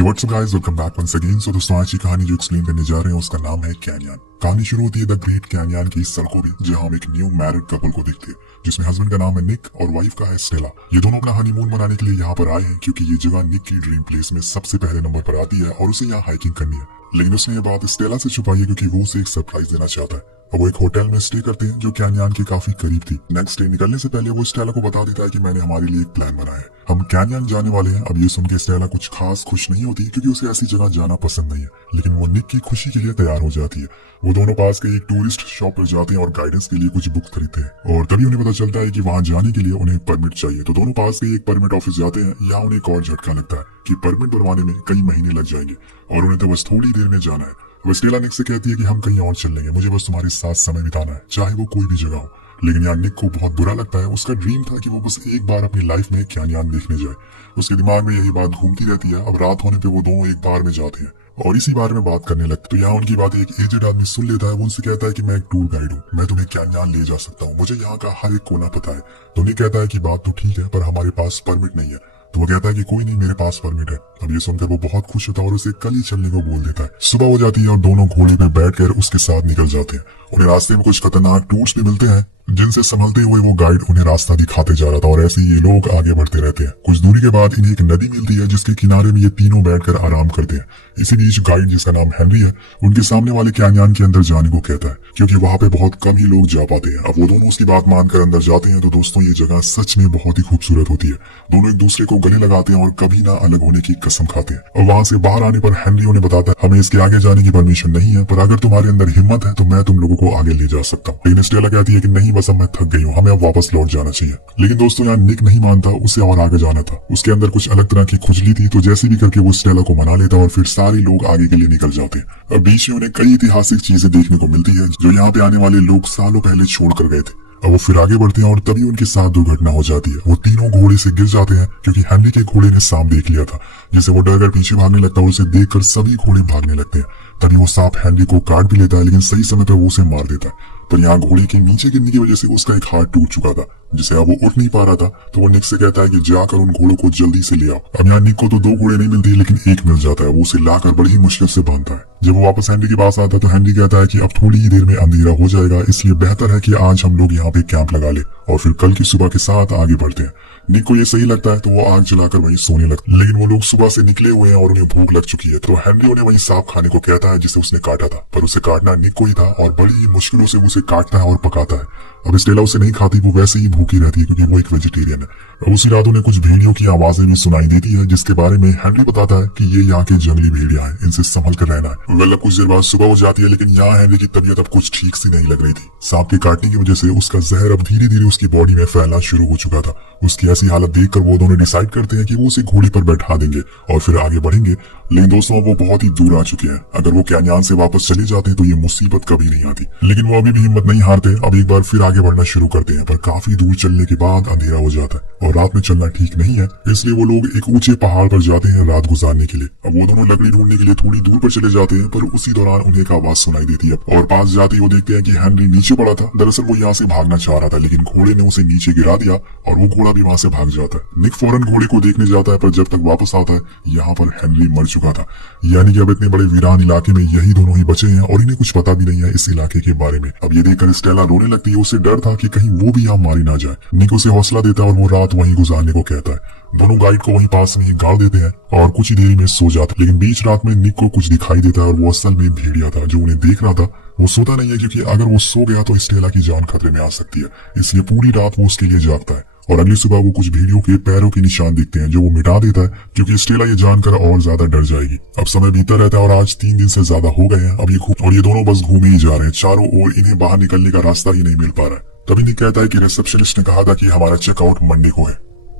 Hey what's up guys, welcome back once again। So दोस्तों आज की कहानी जो एक्सप्लेन करने जा रहे हैं उसका नाम है कैन्यन। कहानी शुरू होती है द ग्रेट कैन्यन की सड़कों में, जहां हम एक न्यू मैरिड कपल को देखते हैं जिसमें हस्बैंड का नाम है निक और वाइफ का है स्टेला। ये दोनों अपना हनीमून मनाने के लिए यहाँ पर आए हैं क्योंकि ये जगह निक की ड्रीम प्लेस में सबसे पहले नंबर पर आती है और उसे यहाँ हाइकिंग करनी है। लेकिन उसने ये बात स्टेला से छुपाई है क्योंकि वो उसे एक सरप्राइज देना चाहता है। वो एक होटल में स्टे करते हैं जो कैन्यन के काफी करीब थी। नेक्स्ट डे निकलने से पहले वो स्टेला को बता देता है कि मैंने हमारे लिए एक प्लान बनाया है, हम कैन्यन जाने वाले हैं। अब ये सुन के स्टेला कुछ खास खुश नहीं होती क्योंकि उसे ऐसी जगह जाना पसंद नहीं है, लेकिन वो निक की खुशी के लिए तैयार हो जाती है। वो दोनों पास के एक टूरिस्ट शॉप पर जाते हैं और गाइडेंस के लिए कुछ बुक खरीदते हैं और तभी उन्हें पता चलता है कि वहां जाने के लिए उन्हें परमिट चाहिए। तो दोनों पास के एक परमिट ऑफिस जाते हैं। यहाँ उन्हें एक और झटका लगता है कि परमिट बनवाने में कई महीने लग जाएंगे और उन्हें तो बस थोड़ी देर में जाना है। वो स्टेला निक से कहती है कि हम कहीं और चल लेंगे, मुझे बस तुम्हारे साथ समय बिताना है, चाहे वो कोई भी जगह हो। लेकिन यार निक को बहुत बुरा लगता है। उसका ड्रीम था कि वो बस एक बार अपनी लाइफ में कैन्यन देखने जाए। उसके दिमाग में यही बात घूमती रहती है। अब रात होने पे वो दोनों एक बार में जाते हैं और इसी बारे में बात करने लगते। तो यहाँ उनकी बात एक एजेड आदमी सुन लेता है। वो उनसे कहता है कि मैं एक टूर गाइड हूँ, मैं तुम्हें कैन्यन ले जा सकता हूँ, मुझे यहाँ का हर एक कोना पता है। तो निक कहता है कि बात तो ठीक है पर हमारे पास परमिट नहीं है। तो वो कहता है कि कोई नहीं, मेरे पास परमिट है। अब ये सुनकर वो बहुत खुश होता है और उसे कल ही चलने को बोल देता है। सुबह हो जाती है और दोनों घोड़े पे बैठकर उसके साथ निकल जाते हैं। उन्हें रास्ते में कुछ खतरनाक टूर्स भी मिलते हैं जिनसे संभलते हुए वो गाइड उन्हें रास्ता दिखाते जा रहा था और ऐसे ही ये लोग आगे बढ़ते रहते हैं। कुछ दूरी के बाद इन्हें एक नदी मिलती है जिसके किनारे में ये तीनों बैठकर आराम करते हैं। इसी बीच गाइड जिसका नाम हेनरी है उनके सामने वाले कैन्यन के अंदर जाने को कहता है क्योंकि वहां पे बहुत कम ही लोग जा पाते हैं। अब वो दोनों उसकी बात मानकर अंदर जाते हैं। तो दोस्तों ये जगह सच में बहुत ही खूबसूरत होती है। दोनों एक दूसरे को गले लगाते हैं और कभी ना अलग होने की कसम खाते हैं। और वहां से बाहर आने पर हेनरी उन्हें बताता है हमें इसके आगे जाने की परमिशन नहीं है, पर अगर तुम्हारे अंदर हिम्मत है तो मैं तुम लोगों को आगे ले जा सकता हूँ। लेकिन स्टेला कहती है कि नहीं, बस अब मैं थक गई हूँ, हमें अब वापस लौट जाना चाहिए। लेकिन दोस्तों यहाँ निक नहीं मानता, उसे और आगे जाना था। उसके अंदर कुछ अलग तरह की खुजली थी, तो जैसे भी करके वो स्टेला को मना लेता और फिर सारे लोग आगे के लिए निकल जाते हैं। अब बीच में उन्हें कई ऐतिहासिक चीजें देखने को मिलती है जो यहाँ पे आने वाले लोग सालों पहले छोड़ कर गए थे। अब वो फिर आगे बढ़ते हैं और तभी उनके साथ दुर्घटना हो जाती है। वो तीनों घोड़े से गिर जाते हैं क्योंकि हेनरी के घोड़े ने सांप देख लिया था, जिसे वो डरकर पीछे भागने लगता है और उसे देखकर सभी घोड़े भागने लगते हैं। तभी वो सांप हेनरी को काट भी लेता है, लेकिन सही समय पर वो उसे मार देता है। पर यहाँ घोड़े के नीचे गिरने की वजह से उसका एक हाथ टूट चुका था, जिसे अब वो उठ नहीं पा रहा था। तो वो निक से कहता है कि जाकर उन घोड़ों को जल्दी से ले आओ। अब यहाँ निक को तो दो घोड़े नहीं मिलते लेकिन एक मिल जाता है। वो उसे लाकर बड़ी ही मुश्किल से बांधता है। जब वो वापस हेनरी के पास आता है तो हेनरी कहता है कि अब थोड़ी ही देर में अंधेरा हो जाएगा, इसलिए बेहतर है कि आज हम लोग यहाँ पे कैंप लगा ले और फिर कल की सुबह के साथ आगे बढ़ते हैं। निक को ये सही लगता है तो वो आग जलाकर वहीं सोने लगता है। लेकिन वो लोग सुबह से निकले हुए हैं और उन्हें भूख लग चुकी है। तो हेनरी उन्हें वहीं सांप खाने को कहता है जिसे उसने काटा था, पर उसे काटना निक को ही था और बड़ी ही मुश्किलों से उसे काटता है और पकाता है। अब स्टेला उसे नहीं खाती, वो वैसे ही भूखी रहती है क्योंकि वो एक वेजिटेरियन है। अब उसी रात उन्हें कुछ भेड़ियों की आवाजें भी सुनाई देती है जिसके बारे में हेनरी बताता है कि ये यहाँ के जंगली भेड़िया हैं, इनसे संभल कर रहना है। वेल कुछ देर बाद सुबह हो जाती है लेकिन यहाँ हेनरी की तबीयत अब कुछ ठीक सी नहीं लग रही थी। सांप के काटने की वजह से उसका जहर अब धीरे धीरे उसकी बॉडी में फैलना शुरू हो चुका था। उसकी ऐसी हालत देखकर वो दोनों डिसाइड करते हैं कि वो उसे घोड़े पर बैठा देंगे और फिर आगे बढ़ेंगे। लेकिन दोस्तों वो बहुत ही दूर आ चुके हैं। अगर वो कैन्यन से वापस चले जाते तो ये मुसीबत कभी नहीं आती। लेकिन वो अभी भी हिम्मत नहीं हारते। अब एक बार फिर आगे बढ़ना शुरू करते हैं, पर काफी दूर चलने के बाद अंधेरा हो जाता है और रात में चलना ठीक नहीं है, इसलिए वो लोग एक ऊंचे पहाड़ पर जाते हैं रात गुजारने के लिए। अब वो दोनों लकड़ी ढूंढने के लिए थोड़ी दूर पर चले जाते हैं, पर उसी दौरान उन्हें एक आवाज सुनाई देती है और पास जाते ही वो देखते हैं कि हेनरी नीचे पड़ा था। दरअसल वो यहाँ से भागना चाह रहा था लेकिन घोड़े ने उसे नीचे गिरा दिया और वो घोड़ा भी वहां से भाग जाता है। निक फौरन घोड़े को देखने जाता है, पर जब तक वापस आता है यहाँ पर हेनरी मर चुका था। यानी कि अब इतने बड़े वीरान इलाके में यही दोनों ही बचे हैं और इन्हें कुछ पता भी नहीं है इस इलाके के बारे में। अब ये देखकर स्टेला रोने लगती है। उसे डर था कि कहीं वो भी यहाँ मारी ना जाए। निक उसे हौसला देता है और वो रात वहीं गुजारने को कहता है। दोनों गाइड को वहीं पास में ही गाड़ देते हैं और कुछ ही देरी में सो जाते हैं। लेकिन बीच रात में निक को कुछ दिखाई देता है और वो असल में भेड़िया था जो उन्हें देख रहा था। वो सोता नहीं है क्योंकि अगर वो सो गया तो स्टेला की जान खतरे में आ सकती है, इसलिए पूरी रात वो उसके लिए जागता है। और अगली सुबह वो कुछ भेड़ियों के पैरों के निशान दिखते हैं जो वो मिटा देता है क्योंकि स्टेला ये जानकर और ज्यादा डर जाएगी। अब समय बीता रहता है और आज 3 दिन से ज्यादा हो गए हैं। अब ये दोनों बस घूमे ही जा रहे हैं, चारों ओर इन्हें बाहर निकलने का रास्ता ही नहीं मिल पा रहा है। तभी निक कहता है कि रिसेप्शनिस्ट ने कहा था कि हमारा चेकआउट मंडे को है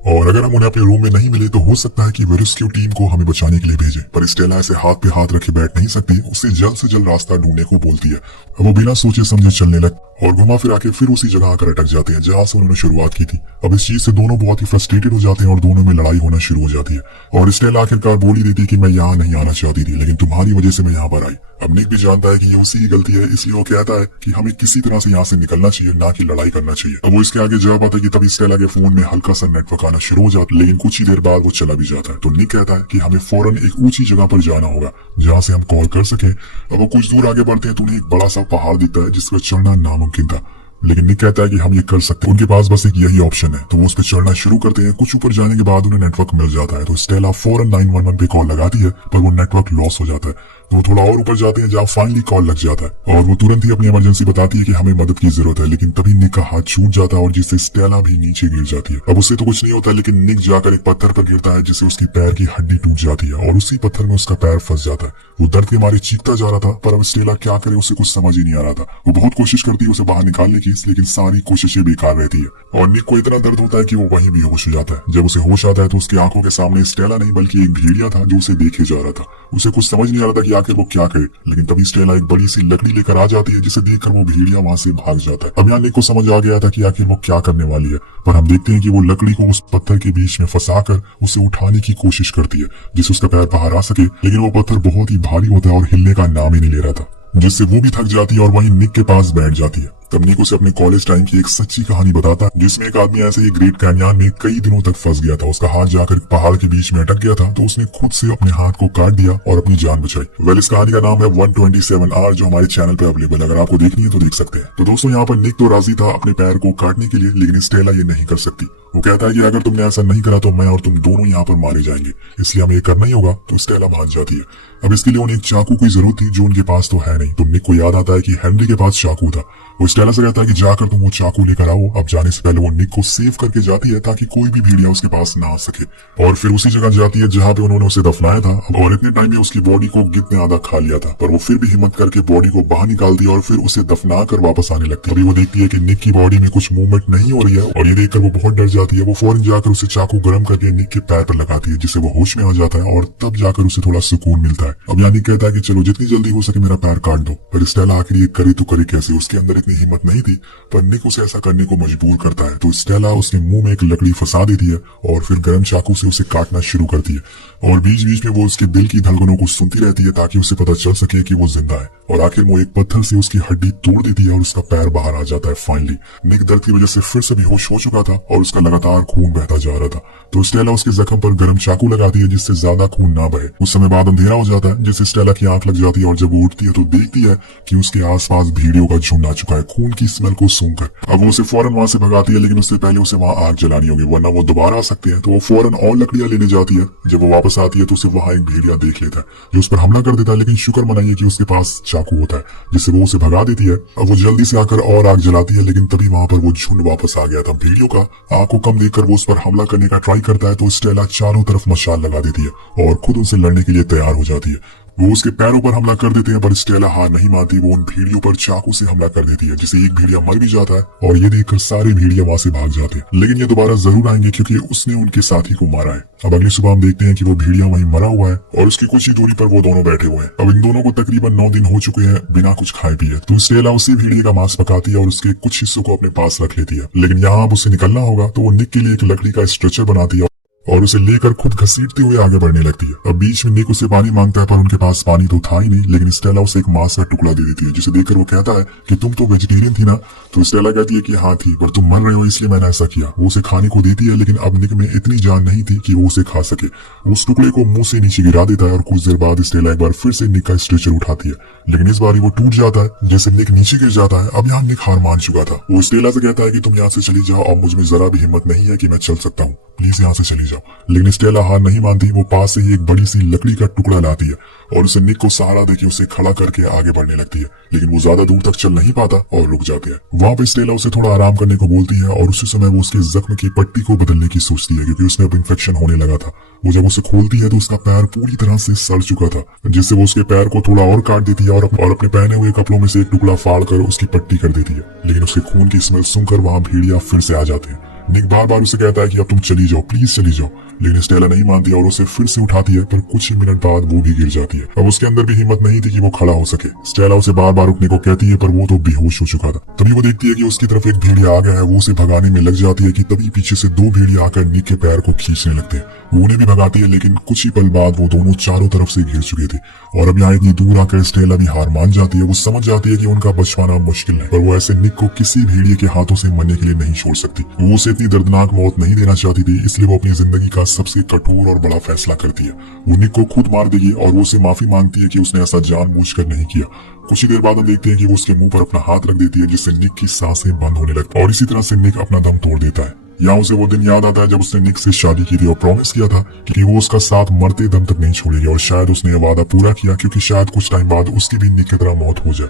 और अगर हम उन्हें अपने रूम में नहीं मिले तो हो सकता है कि वे रेस्क्यू टीम को हमें बचाने के लिए भेजे। पर स्टेला ऐसे हाथ पे हाथ रखे बैठ नहीं सकती, उससे जल्द से जल्द रास्ता ढूंढने को बोलती है। अब वो बिना सोचे समझे चलने लग और घुमा फिरा के फिर उसी जगह आकर अटक जाते हैं जहां से उन्होंने शुरुआत की थी। अब इस चीज से दोनों बहुत ही फ्रस्ट्रेटेड हो जाते हैं और दोनों में लड़ाई होना शुरू हो जाती है। और स्टेला आखिरकार बोल ही देती है कि मैं यहाँ नहीं आना चाहती थी, लेकिन तुम्हारी वजह से मैं यहाँ पर आई। अब निक भी जानता है कि ये उसी की गलती है, इसलिए वो कहता है कि हमें किसी तरह से यहाँ से निकलना चाहिए, ना कि लड़ाई करना चाहिए। अब वो इसके आगे जा पाता है कि तभी स्टेला के फोन में हल्का सा नेटवर्क आना शुरू हो जाता है, लेकिन कुछ ही देर बाद वो चला भी जाता है। तो निक कहता है कि हमें फौरन एक ऊंची जगह पर जाना होगा जहाँ से हम कॉल कर सके। अब वो कुछ दूर आगे बढ़ते हैं तो उन्हें एक बड़ा सा पहाड़ दिखता है जिस पर चढ़ना नामुमकिन था, लेकिन निक कहता है कि हम ये कर सकते हैं, उनके पास बस एक यही ऑप्शन है। तो वो उस पर चढ़ना शुरू करते हैं। कुछ ऊपर जाने के बाद उन्हें नेटवर्क मिल जाता है, तो स्टेला फौरन 911 पे कॉल लगाती है, पर वो नेटवर्क लॉस हो जाता है। तो वो थोड़ा और ऊपर जाते हैं जहाँ फाइनली कॉल लग जाता है और वो तुरंत ही अपनी इमरजेंसी बताती है कि हमें मदद की जरूरत है। लेकिन तभी निक का हाथ छूट जाता है और जिससे स्टेला भी नीचे गिर जाती है। अब उससे तो कुछ नहीं होता, लेकिन निक जाकर एक पत्थर पर गिरता है जिससे उसकी पैर की हड्डी टूट जाती है और उसी पत्थर में उसका पैर फंस जाता है। वो दर्द के मारे चीखता जा रहा था, पर अब स्टेला क्या करे उसे कुछ समझ ही नहीं आ रहा था। वो बहुत कोशिश करती है उसे बाहर निकालने की, लेकिन सारी कोशिशें बेकार रहती है और निक को इतना दर्द होता है कि वो वहीं बेहोश हो जाता है। जब उसे होश आता है तो उसकी आंखों के सामने स्टेला नहीं बल्कि एक भेड़िया था जो उसे देखे जा रहा था। उसे कुछ समझ नहीं आ रहा था कि आखिर वो क्या करे, लेकिन तभी स्टेला एक बड़ी सी लकड़ी लेकर आ जाती है जिसे देखकर वो भेड़िया वहां से भाग जाता है। अब यहाँ निक को समझ आ गया था कि आखिर वो क्या करने वाली है, पर हम देखते हैं कि वो लकड़ी को उस पत्थर के बीच में फंसाकर उसे उठाने की कोशिश करती है जिससे उसका पैर बाहर आ सके, लेकिन वो पत्थर बहुत ही भारी होता है और हिलने का नाम ही नहीं ले रहा था, जिससे वो भी थक जाती है और वहीं निक के पास बैठ जाती है। तब निक उसे अपने कॉलेज टाइम की एक सच्ची कहानी बताता है जिसमें एक आदमी ऐसे ही ग्रेट कैन्यन में कई दिनों तक फंस गया था। उसका हाथ जाकर एक पहाड़ के बीच में अटक गया था, तो उसने खुद से अपने हाथ को काट दिया और अपनी जान बचाई। वेल, इस कहानी का नाम है 127R जो हमारे चैनल पे अवेलेबल है, अगर आपको देखनी है तो देख सकते हैं। तो दोस्तों, यहाँ पर निक तो राजी था अपने पैर को काटने के लिए, लेकिन स्टेला ये नहीं कर सकती। वो कहता है कि अगर तुमने ऐसा नहीं करा तो मैं और तुम दोनों यहाँ पर मारे जाएंगे, इसलिए हमें ये करना ही होगा। तो स्टेला मान जाती है। अब इसके लिए उन्हें एक चाकू की जरूरत थी जो उनके पास तो है नहीं। तो निक को याद आता है कि हेनरी के पास चाकू था। वो स्टेला से कहता है कि जाकर तुम वो चाकू लेकर आओ। अब जाने से पहले वो निक को सेव करके जाती है ताकि कोई भी भेड़िया उसके पास ना आ सके, और फिर उसी जगह जाती है जहाँ पे उन्होंने उसे दफनाया था। और इतने टाइम में उसकी बॉडी को गिद्ध ने आधा खा लिया था, पर वो फिर भी हिम्मत करके बॉडी को बाहर निकालती है और फिर उसे दफना कर वापस आने लगती है। अभी वो देखती है कि निक की बॉडी में कुछ मूवमेंट नहीं हो रही है और ये देखकर वो बहुत डर जाती है। वो फौरन जाकर उसे चाकू गर्म करके निक के पैर पर लगाती है जिससे वो होश में आ जाता है और तब जाकर उसे थोड़ा सुकून मिलता है। अब यानी कहता है कि चलो जितनी जल्दी हो सके मेरा पैर काट दो, पर स्टेला आखिर ये करे तो करे कैसे। उसके अंदर इतनी हिम्मत नहीं थी, पर निक उसे ऐसा करने को मजबूर करता है। तो स्टेला उसके मुंह में एक लकड़ी फंसा देती है और फिर गर्म चाकू से उसे काटना शुरू करती है और बीच बीच में वो उसके दिल की धड़कनों को सुनती रहती है ताकि उसे पता चल सके कि वो जिंदा है। और आखिर वो एक पत्थर से उसकी हड्डी तोड़ देती है और उसका पैर बाहर आ जाता है। फाइनली निक दर्द की वजह से फिर से बेहोश हो चुका था और उसका लगातार खून बहता जा रहा था। तो स्टेला उसके जख्म पर गर्म चाकू लगाती है जिससे ज्यादा खून ना बहे। उस समय बाद अंधेरा हो जाता है जिससे स्टेला की आंख लग जाती है और जब वो उठती है तो देखती है कि उसके आसपास भेड़ियों का झुंड आ चुका है खून की स्मेल को सूंघकर। अब वो उसे फौरन वहां से भगाती है, लेकिन उससे पहले उसे वहां आग जलानी होगी वरना वो दोबारा आ सकते हैं। तो वो फौरन और लकड़ियां लेने जाती है। जब वो वापस आती है तो उसे वहां एक भेड़िया देख लेता है जो उस पर हमला कर देता है, लेकिन शुक्र मनाइए कि उसके पास चाकू होता है जिससे वो उसे भगा देती है। अब वो जल्दी से आकर और आग जलाती है, लेकिन तभी वहां पर वो झुंड वापस आ गया था भेड़ियों का। आग को कम देखकर वो उस पर हमला करने का ट्राई करता है, तो स्टेला चारों तरफ मशाल लगा देती है और खुद उनसे लड़ने के लिए तैयार हो जाती है। वो उसके पैरों पर हमला कर देते हैं, पर स्टेला हार नहीं मानती। वो उन भेड़ियों पर चाकू से हमला कर देती है जिससे एक भेड़िया मर भी जाता है और ये देखकर सारे भेड़िया वहां से भाग जाते हैं। लेकिन ये दोबारा जरूर आएंगे क्योंकि उसने उनके साथी को मारा है। अब अगली सुबह हम देखते हैं कि वो भेड़िया वहीं मरा हुआ है और उसकी कुछ ही दूरी पर वो दोनों बैठे हुए हैं। अब इन दोनों को तकरीबन 9 दिन हो चुके हैं बिना कुछ खाए पिए। तो स्टेला उसी भेड़िए का मांस पकाती है और उसके कुछ हिस्सों को अपने पास रख लेती है। लेकिन यहाँ अब उसे निकलना होगा, तो वो निक के लिए एक लकड़ी का स्ट्रेचर बनाती है और उसे लेकर खुद घसीटते हुए आगे बढ़ने लगती है। अब बीच में निक उसे पानी मांगता है, पर उनके पास पानी तो था ही नहीं। लेकिन स्टेला उसे एक मांस का टुकड़ा दे देती है जिसे देखकर वो कहता है कि तुम तो वेजिटेरियन थी ना। तो स्टेला कहती है कि हाँ थी, पर तुम मर रहे हो इसलिए मैंने ऐसा किया। वो उसे खाने को देती है, लेकिन अब निक में इतनी जान नहीं थी कि वो उसे खा सके। उस टुकड़े को मुंह से नीचे गिरा देता है और कुछ देर बाद स्टेला एक बार फिर से निक का स्ट्रेचर उठाती है, लेकिन इस बार वो टूट जाता है जैसे निक नीचे गिर जाता है। अब यहाँ निक हार मान चुका था। वो स्टेला से कहता है कि तुम यहाँ से चली जाओ, अब मुझ में जरा भी हिम्मत नहीं है कि मैं चल सकता हूँ, प्लीज यहाँ से चली जाओ। लेकिन स्टेला हार नहीं मानती। वो पास से ही एक बड़ी सी लकड़ी का टुकड़ा लाती है और उसे निक को सहारा देके उसे खड़ा करके आगे बढ़ने लगती है, लेकिन वो ज्यादा दूर तक चल नहीं पाता और रुक जाते हैं। वहां पे स्टेला उसे थोड़ा आराम करने को बोलती है और उसी समय वो उसके जख्म की पट्टी को बदलने की सोचती है क्योंकि उसमें अब इन्फेक्शन होने लगा था। वो जब उसे खोलती है तो उसका पैर पूरी तरह से सड़ चुका था, जिससे वो उसके पैर को थोड़ा और काट देती है और अपने पहने हुए कपड़ों में से एक टुकड़ा फाड़ कर उसकी पट्टी कर देती है। लेकिन उसके खून की स्मेल सुनकर वहां भेड़िया फिर से आ जाते हैं। निक बार बार उसे कहता है कि अब तुम चली जाओ, प्लीज चली जाओ, लेकिन स्टेला नहीं मानती और उसे फिर से उठाती है, पर कुछ ही मिनट बाद वो भी गिर जाती है। अब उसके अंदर भी हिम्मत नहीं थी कि वो खड़ा हो सके। स्टेला उसे बार बार उठने को कहती है, पर वो तो बेहोश हो चुका था। तभी वो देखती है कि उसकी तरफ एक भेड़िया आ गया है। वो उसे भगाने में लग जाती है कि तभी पीछे से दो भेड़िया आकर निक के पैर को खींचने लगते हैं। वो उन्हें भी भगाती है, लेकिन कुछ ही पल बाद वो दोनों चारों तरफ से घिर चुके थे और अब यहाँ इतनी दूर आकर स्टेला भी हार मान जाती है। वो समझ जाती है कि उनका बच पाना मुश्किल है, पर वो ऐसे निक को किसी भेड़िए के हाथों से मरने के लिए नहीं छोड़ सकती। वो उसे इतनी दर्दनाक मौत नहीं देना चाहती थी, इसलिए वो अपनी जिंदगी का सबसे कठोर और बड़ा फैसला करती है। वो निक को खुद मार देगी और वो उसे माफी मांगती है कि उसने ऐसा जानबूझकर नहीं किया। कुछ ही देर बाद हम देखते हैं कि वो उसके मुंह पर अपना हाथ रख देती है, जिससे निक की सांसें बंद होने लगती है और इसी तरह से निक अपना दम तोड़ देता है। यहाँ उसे वो दिन याद आता है जब उसने निक से शादी की थी और प्रॉमिस किया था कि वो उसका साथ मरते दम तक नहीं छोड़ेगी, और शायद उसने यह वादा पूरा किया, क्योंकि शायद कुछ टाइम बाद उसकी भी निक की तरह मौत हो जाए।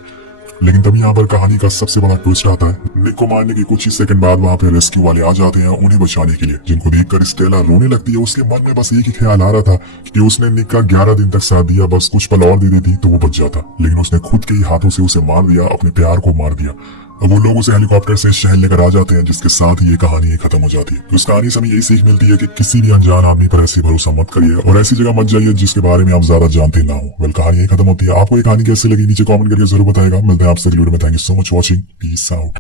लेकिन तभी यहाँ पर कहानी का सबसे बड़ा ट्विस्ट आता है। निक को मारने के कुछ ही सेकंड बाद वहाँ पे रेस्क्यू वाले आ जाते हैं उन्हें बचाने के लिए, जिनको देखकर स्टेला रोने लगती है। उसके मन में बस एक ही ख्याल आ रहा था कि उसने निक का 11 दिन तक साथ दिया, बस कुछ पल और दे देती तो वो बच जाता, लेकिन उसने खुद के ही हाथों से उसे मार दिया, अपने प्यार को मार दिया। अब वो लोग उसे हेलीकॉप्टर से शहर लेकर आ जाते हैं, जिसके साथ ही ये कहानी खत्म हो जाती है। तो इस कहानी से हमें यही सीख मिलती है कि किसी भी अनजान आदमी पर ऐसे भरोसा मत करिए और ऐसी जगह मत जाइए जिसके बारे में आप ज्यादा जानते ना हो। वेल, कहानी यही खत्म होती है। आपको ये कहानी कैसे लगी नीचे कमेंट करके जरूर बताएगा। मिलते हैं आपसे अगली वीडियो में। Thank you so much watching. Peace out.